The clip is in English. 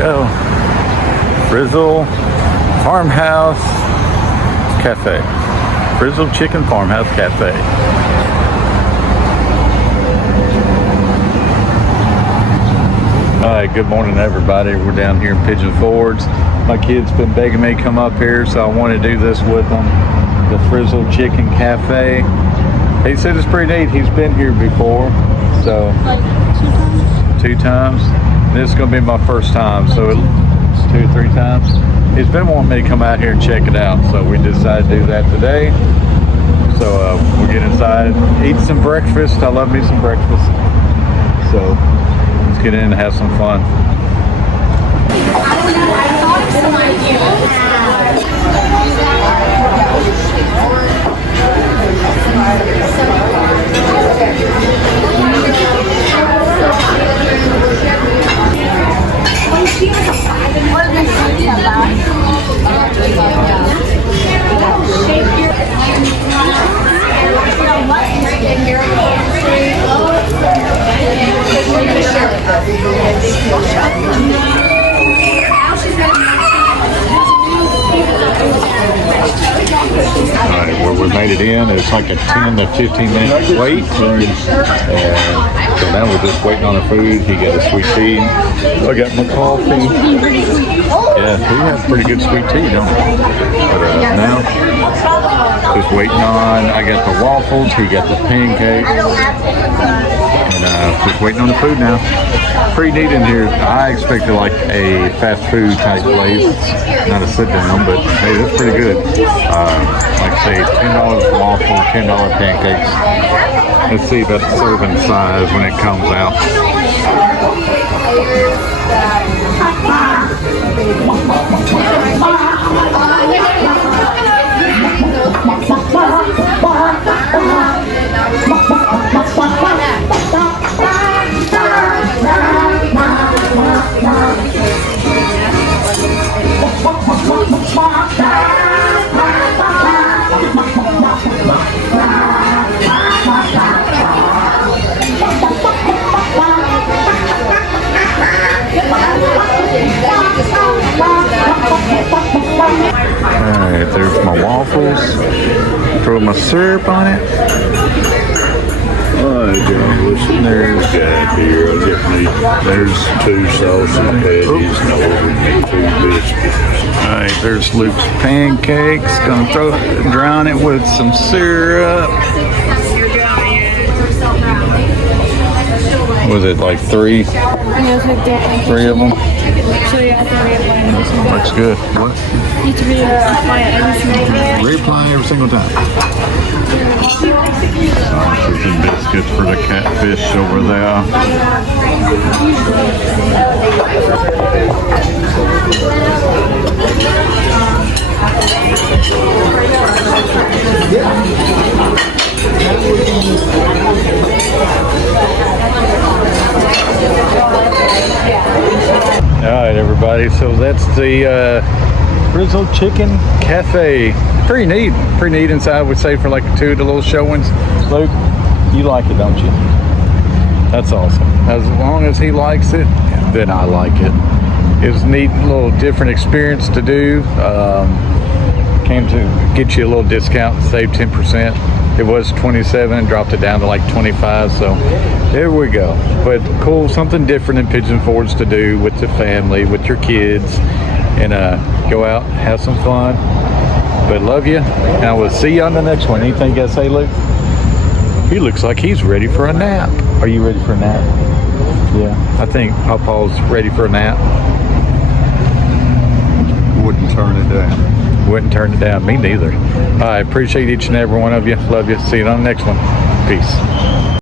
go. Frizzle Farmhouse Cafe. Frizzle Chicken Farmhouse Cafe. Alright, good morning everybody. We're down here in Pigeon Forge. My kid's been begging me to come up here, so I want to do this with them. The Frizzle Chicken Cafe. He said it's pretty neat. He's been here before, so like 2 times. 2 times. This is going to be my first time, so it's 2 or 3 times. He's been wanting me to come out here and check it out, so we decided to do that today. So we'll get inside, eat some breakfast. I love me some breakfast. So let's get in and have some fun. Alright, well, we made it in. It's like a 10 to 15 minute wait. And so now we're just waiting on the food. He got a sweet tea. I got my coffee. Yeah, we have pretty good sweet tea, don't we? But now, just waiting on, I got the waffles, he got the pancakes. And just waiting on the food now. Pretty neat in here. I expected like a fast food type place, not a sit down, but hey, that's pretty good. Like I say, $10 waffle, $10 pancakes. Let's see about the serving size when it comes out. Alright, there's my waffles. Throw my syrup on it. Alright, John, there's got here. I'll get me. There's 2 sausage patties and 2 biscuits. Alright, there's Luke's pancakes. Gonna drown it with some syrup. Was it like 3? 3 of them? So yeah, 3 of them. Looks good. What? Need to reapply it every single time. Reapply every single time. Sausage and biscuits for the catfish over there. Alright everybody, so that's the Frizzle Chicken Cafe. Pretty neat inside, I would say, for like 2 of the little showings. Luke, you like it, don't you? That's awesome. As long as he likes it, then I like it. It was a neat little different experience to do. Came to get you a little discount, save 10%. It was 27, dropped it down to like 25, so there we go. But cool, something different in Pigeon Forge to do with the family, with your kids, and go out, have some fun. But love you, and I will see you on the next one. Anything you gotta say, Luke? He looks like he's ready for a nap. Are you ready for a nap? Yeah, I think Papa's ready for a nap. Wouldn't turn it down. Wouldn't turn it down. Me neither. I appreciate each and every one of you. Love you. See you on the next one. Peace.